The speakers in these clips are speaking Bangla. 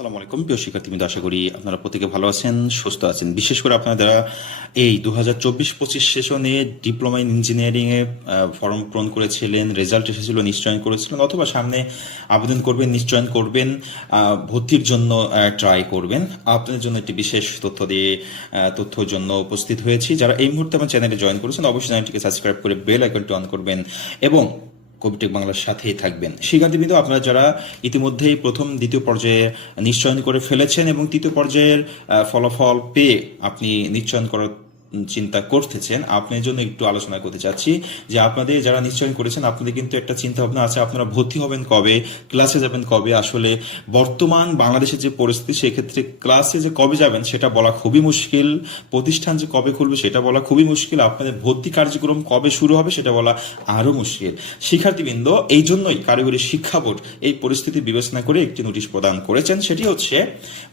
আসসালামু আলাইকুম। প্রিয় শিক্ষার্থীবৃন্দ আশা করি আপনারা প্রত্যেকে ভালো আছেন, সুস্থ আছেন। বিশেষ করে আপনারা যারা এই দু হাজার চব্বিশ পঁচিশ সেশনে ডিপ্লোমা ইন ইঞ্জিনিয়ারিংয়ে ফর্ম পূরণ করেছিলেন, রেজাল্ট এসেছিল, নিশ্চয়ন করেছিলেন অথবা সামনে আবেদন করবেন, নিশ্চয়ন করবেন ভর্তির জন্য ট্রাই করবেন। আপনাদের জন্য একটি বিশেষ তথ্য দিয়ে তথ্যর জন্য উপস্থিত হয়েছি। যারা এই মুহূর্তে আমার চ্যানেলে জয়েন করেছেন, অবশ্যই চ্যানেলটিকে সাবস্ক্রাইব করে বেল আইকনটি অন করবেন এবং কবিটেক বাংলার সাথেই থাকবেন। শিক্ষার্থীবৃন্দ আপনারা যারা ইতিমধ্যেই প্রথম, দ্বিতীয় পর্যায়ে নিশ্চয়ন করে ফেলেছেন এবং তৃতীয় পর্যায়ের ফলাফল পেয়ে আপনি নিশ্চয়ন করার চিন্তা করতেছেন আপনার জন্য একটু আলোচনা করতে চাচ্ছি যে আপনাদের যারা নিশ্চয়ন করেছেন, আপনাদের কিন্তু একটা চিন্তা ভাবনা আছে, আপনারা ভর্তি হবেন কবে ক্লাসে যাবেন কবে? আসলে বর্তমান বাংলাদেশের যে পরিস্থিতি, সেক্ষেত্রে ক্লাসে যে কবে যাবেন, সেটা বলা খুবই মুশকিল। প্রতিষ্ঠান যে কবে খুলবে, সেটা বলা খুবই মুশকিল। আপনাদের ভর্তি কার্যক্রম কবে শুরু হবে, সেটা বলা আরও মুশকিল। শিক্ষার্থীবৃন্দ, এই জন্যই কারিগরি শিক্ষা বোর্ড এই পরিস্থিতি বিবেচনা করে একটি নোটিশ প্রদান করেছেন, সেটি হচ্ছে,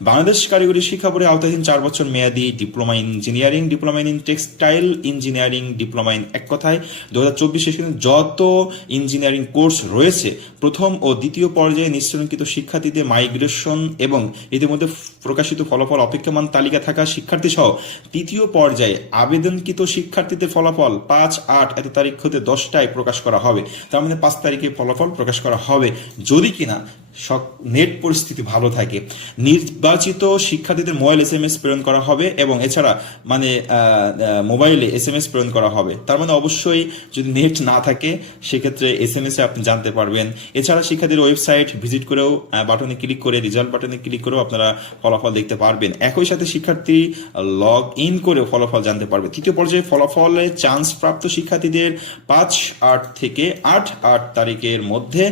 বাংলাদেশ কারিগরি শিক্ষা বোর্ডে আওতাধীন চার বছর মেয়াদী diploma engineering, diploma in textile engineering diploma in এক কথায় দু হাজার চব্বিশ যত ইঞ্জিনিয়ারিং কোর্স রয়েছে, প্রথম ও দ্বিতীয় পর্যায়ে নিশ্চয়ঙ্কিত শিক্ষার্থীদের মাইগ্রেশন এবং ইতিমধ্যে প্রকাশিত ফলাফল, অপেক্ষমান তালিকা থাকা শিক্ষার্থী সহ তৃতীয় পর্যায়ে আবেদনকৃত শিক্ষার্থীদের ফলাফল পাঁচ আট এত তারিখ হতে দশটায় প্রকাশ করা হবে। তার মানে পাঁচ তারিখে ফলাফল প্রকাশ করা হবে। যদি কিনা নেট পরিস্থিতি ভালো থাকে, নির্বাচিত শিক্ষার্থীদের মোবাইল এস এম এস প্রেরণ করা হবে এবং এছাড়া মানে মোবাইলে এস এম এস প্রেরণ করা হবে। তার মানে অবশ্যই যদি নেট না থাকে, সেক্ষেত্রে এস এম এস আপনি জানতে পারবেন। এছাড়া শিক্ষার্থীর ওয়েবসাইট ভিজিট করেও বাটনে ক্লিক করে, রেজাল্ট বাটনে ক্লিক করেও আপনারা ফলাফল দেখতে পারবেন। একই সাথে শিক্ষার্থী লগ ইন করে ফলাফল জানতে পারবে। তৃতীয় পর্যায়ে ফলাফলে চান্স প্রাপ্ত শিক্ষার্থীদের পাঁচ আট থেকে আট আট তারিখের মধ্যে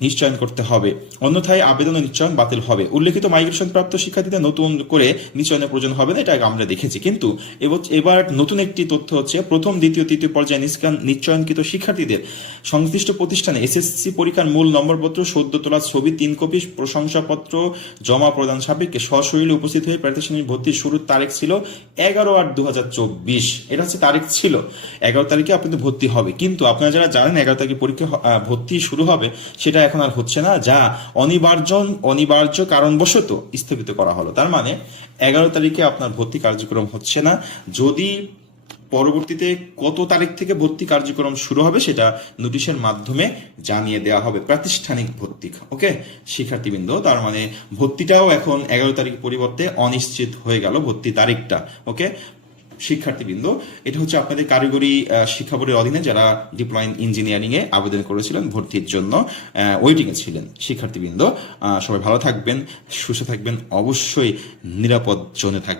নিশ্চয়ন করতে হবে। অন্যথায় আবেদন ও নিশ্চয়ন বাতিল হবে। উল্লেখিত মাইগ্রেশন প্রাপ্ত শিক্ষার্থীদের নতুন করে নিশ্চয়নের প্রয়োজন হবে না, এটা আমরা দেখেছি। কিন্তু এব- এবার নতুন একটি তথ্য হচ্ছে, প্রথম, দ্বিতীয়, তৃতীয় পর্যায়ে নিশ্চয়নকৃত শিক্ষার্থীদের সংশ্লিষ্ট প্রতিষ্ঠানে এসএসসি পরীক্ষার মূল নম্বরপত্র, সদ্য তোলা ছবি, তিন কপি, প্রশংসাপত্র জমা প্রদান সাপেক্ষে সশরীরে উপস্থিত হয়ে প্রাতিষ্ঠানিক ভর্তির শুরুর তারিখ ছিল এগারো আট দু হাজার চব্বিশ। এটা হচ্ছে তারিখ ছিল। এগারো তারিখে আপনাদের ভর্তি হবে। কিন্তু আপনারা যারা জানেন এগারো তারিখে পরীক্ষা ভর্তি শুরু হবে, সেটা এখন আর হচ্ছে না, যা অনিবার্য অনিবার্য কারণবশত স্থগিত করা হলো। তার মানে এগারো তারিখে আপনার ভর্তি কার্যক্রম হচ্ছে না। যদি পরবর্তীতে কত তারিখ থেকে ভর্তি কার্যক্রম শুরু হবে সেটা নোটিশের মাধ্যমে জানিয়ে দেওয়া হবে প্রাতিষ্ঠানিক ভর্তি ওকে শিক্ষার্থীবৃন্দ, তার মানে ভর্তিটাও এখন এগারো তারিখ পরিবর্তে অনিশ্চিত হয়ে গেল ভর্তি তারিখটা ওকে শিক্ষার্থীবৃন্দ, এটা হচ্ছে আপনাদের কারিগরি শিক্ষা বোর্ডের অধীনে যারা ডিপ্লোমা ইন ইঞ্জিনিয়ারিং এ আবেদন করেছিলেন, ভর্তির জন্য ওয়েটিং এ ছিলেন শিক্ষার্থীবৃন্দ। সবাই ভালো থাকবেন, সুস্থ থাকবেন, অবশ্যই নিরাপদ জনে থাকবেন।